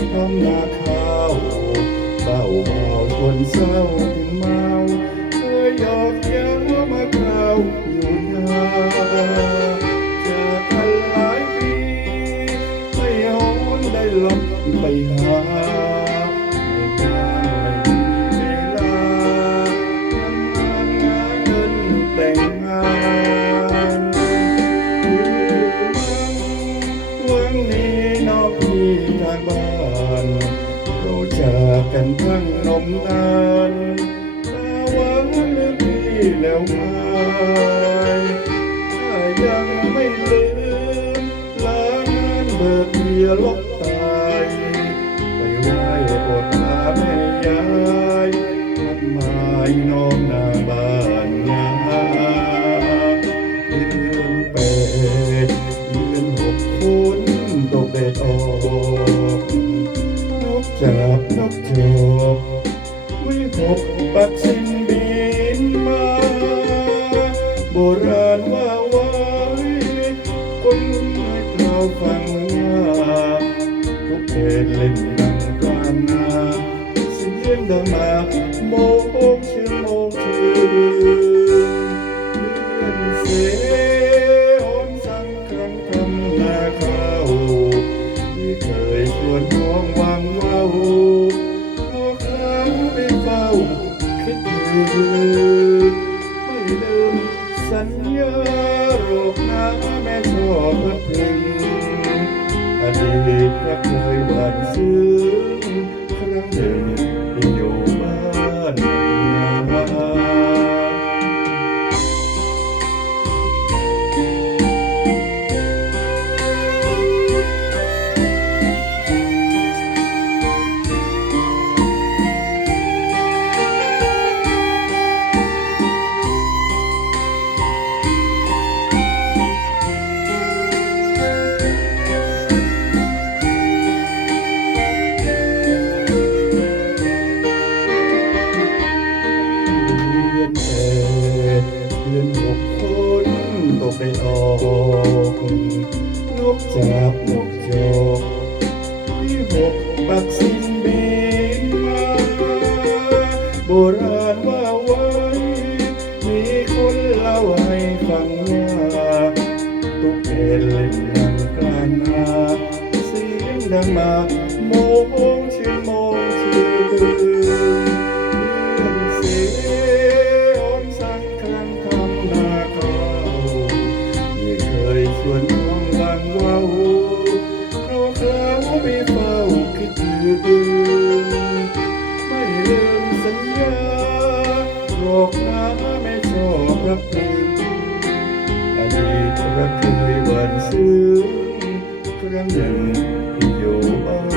งทำนาข้าวเบาเบาชนเศร้าถึงเมาเคยหยอกเย้ามามาพร้าวอยู่นานจากกันหลายปี ไม่หวนได้ลบไปหาไม่กล้ไม่มีเวลาทำงานหาเงิแต่งงานหรือวังวังนี้นอกที่ทางบ้าน กกันทั้งนมนานตาหวานหรือพี่แล้วไหมถ้ายังไม่ลืมลางานเบิกเบียลบตายไปไหว้อดตาแม่ยายทำไมน้องนาบ้าน ทุกเพลงเล่นดังกลางนาเสียงดังมาโมงชื่อโมงชื่อเดือนเสียหอมสังครั้งทำนาข้าวที่เคยชวนน้องวางเว้าก็ครั้งไปเฝ้าคิดถึงไม่ลืมสัญญาหรอกนะแม่ชอบพัดถึง อดีตรักเคยหวานซึ้งครั้งหนึ่ง อนหกคนตกได้ออกนกจากนกจอกที่หกปักสินบินมาโบราณว่าไว้มีคนเล่าให้ฟังว่าตุกเพลเล่นนังกลางนาเสียงดังมาโมง กมาไม่ชอบรับเต็มอดีตรักเคยหวานซึ้งครั้งหนึ่งอยู่บ้าน